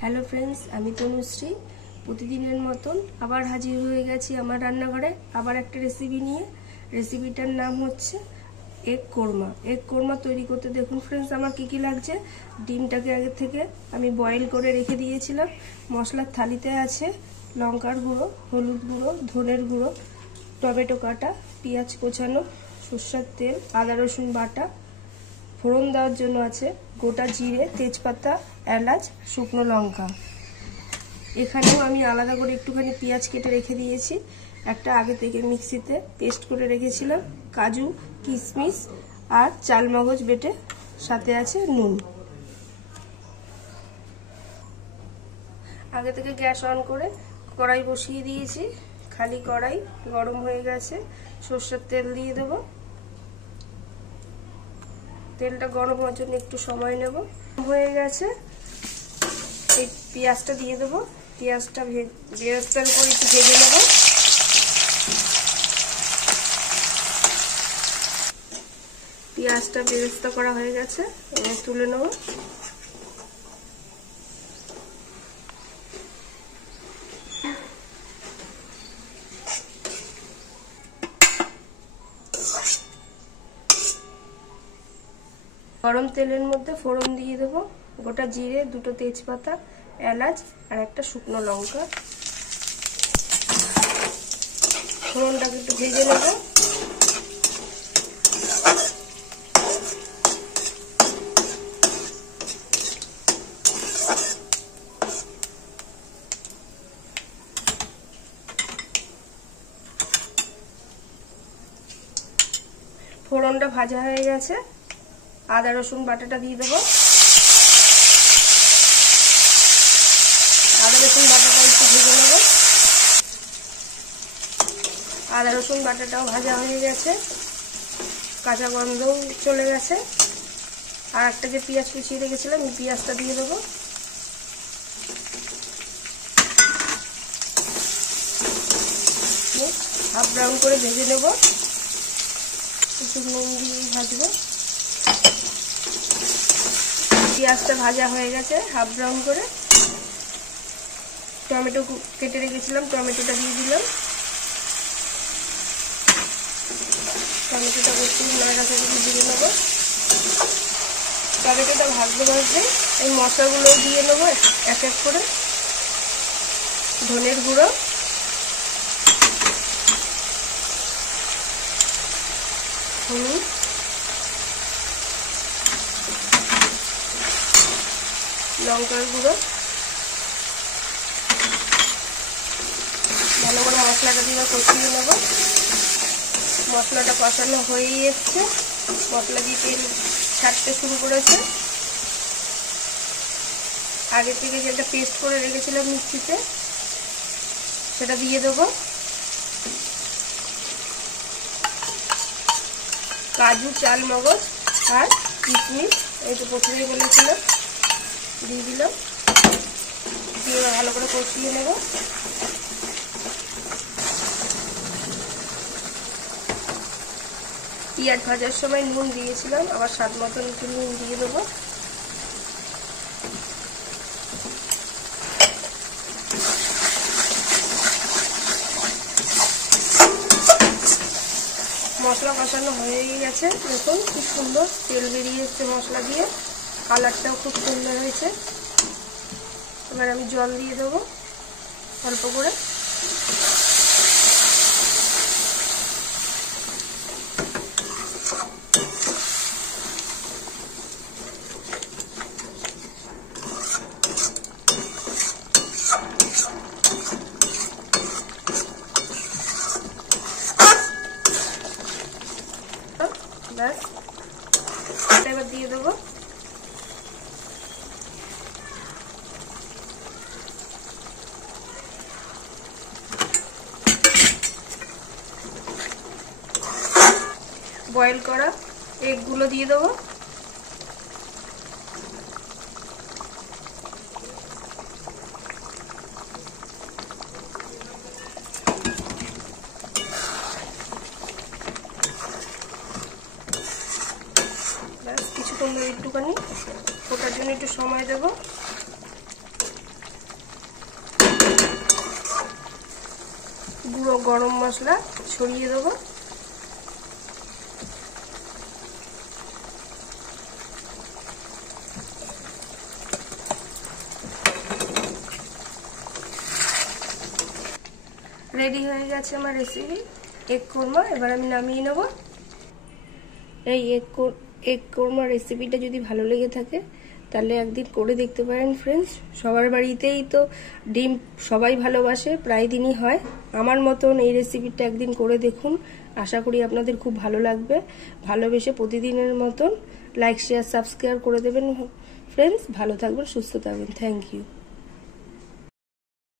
Hello friends, আমি তনুশ্রী। প্রতিদিনের মতন আবার হাজির হয়ে গেছি আমার রান্নাঘরে আবার একটা রেসিপি নিয়ে। রেসিপিটার নাম হচ্ছে এগ কোরমা। এগ কোরমা তৈরি করতে দেখুন ফ্রেন্ডস আমার কি কি লাগছে। ডিমটাকে আগে থেকে আমি বয়েল করে রেখে দিয়েছিলাম। মশলার থালিতে আছে লঙ্কার গুঁড়ো, হলুদ গুঁড়ো, ধনের গুঁড়ো, টমেটো কাটা, পেঁয়াজ কোচানো, সরষের তেল, আদা রসুন বাটা। ফোড়ন দেওয়ার জন্য আছে গোটা জিরে, তেজপাতা, এলাচ, শুকনো লঙ্কা। এখানেও আমি আলাদা করে একটুখানি পেঁয়াজ কেটে রেখে দিয়েছি। একটা আগে থেকে মিক্সিতে পেস্ট করে রেখেছিলাম কাজু, কিশমিশ আর চালমগজ বেটে, সাথে আছে নুন। আগে থেকে গ্যাস অন করে কড়াই বসিয়ে দিয়েছি। খালি কড়াই গরম হয়ে গেছে, সরষের তেল দিয়ে দেবো। তেলটা গরম হওয়ার জন্য একটু সময় নেব। হয়ে গেছে, এই পেঁয়াজটা দিয়ে দেবো। পেঁয়াজটার উপর একটু ভেজে নেব। পেঁয়াজটা বেরেস্তা করা হয়ে গেছে, এবার তুলে নেব। গরম তেলের মধ্যে ফোড়ন দিয়ে দেবো গোটা জিরে, দুটো তেজপাতা, এলাচ আর একটা শুকনো লঙ্কা। ফোড়নটাকে একটু ভেজে নেব। ফোড়নটা ভাজা হয়ে গেছে, আদা রসুন বাটাটা দিয়ে দেবো। আদা রসুন বাটাটা একটু ভেজে নেব। আদা রসুন বাটাটাও ভাজা হয়ে গেছে, কাঁচা গন্ধও চলে গেছে। আর একটা যে পেঁয়াজ কুচিয়ে রেখেছিলাম, এই পেঁয়াজটা দিয়ে দেবো। হাফ ব্রাউন করে ভেজে নেব, একটু নুন দিয়ে ভাজবো। পেঁয়াজটা ভাজা হয়ে গেছে হাফ ব্রাউন করে। টমেটো কেটে রেখেছিলাম, টমেটোটা দিয়ে দিলাম। টমেটোটা একটু নাড়া করে দিয়ে নেব। টমেটোটা ভাজতে ভাজতে এই মশলাগুলো দিয়ে নেব এক এক করে। ধনের গুঁড়ো, হলুদ, লঙ্কার গুঁড়ো। ভালো করে মশলাটা দিয়ে কষিয়ে নেব। মশলাটা কষানো হয়েই এসছে, মশলা দিয়ে তেল ছাড়তে শুরু করেছে। আগে থেকে যেটা পেস্ট করে রেখেছিলাম মিক্সিতে, সেটা দিয়ে দেবো। কাজু, চালমগজ আর কিশমিশ, এই তো প্রথমেই বলেছিলাম, দিয়ে দিলাম। দিয়ে ভালো করে কষিয়ে নেব। পেঁয়াজ ভাজার সময় নুন দিয়েছিলাম, আবার স্বাদ মতন একটু নুন দিয়ে দেবো। মশলা কষানো হয়ে গেছে, দেখুন খুব সুন্দর তেল বেরিয়ে এসছে মশলা দিয়ে, কালারটাও খুব সুন্দর হয়েছে। এবার আমি জল দিয়ে দেবো অল্প করে। ব্যাস, এবার দিয়ে দেবো। বয়েল করা এগগুলো দিয়ে দেবো। কিছুক্ষণ একটুখানি ফোটার জন্য একটু সময় দেব। গুঁড়ো গরম মশলা ছড়িয়ে দেবো। রেডি হয়ে গেছে আমার রেসিপি এগ কোরমা। এবার আমি নামিয়ে নেব। এই এগ কোরমা রেসিপিটা যদি ভালো লেগে থাকে তাহলে একদিন করে দেখতে পারেন ফ্রেন্ডস। সবার বাড়িতেই তো ডিম সবাই ভালোবাসে, প্রায় দিনই হয়। আমার মতন এই রেসিপিটা একদিন করে দেখুন, আশা করি আপনাদের খুব ভালো লাগবে। ভালোবেসে প্রতিদিনের মতন লাইক শেয়ার সাবস্ক্রাইব করে দেবেন ফ্রেন্ডস। ভালো থাকবেন, সুস্থ থাকবেন। Thank you.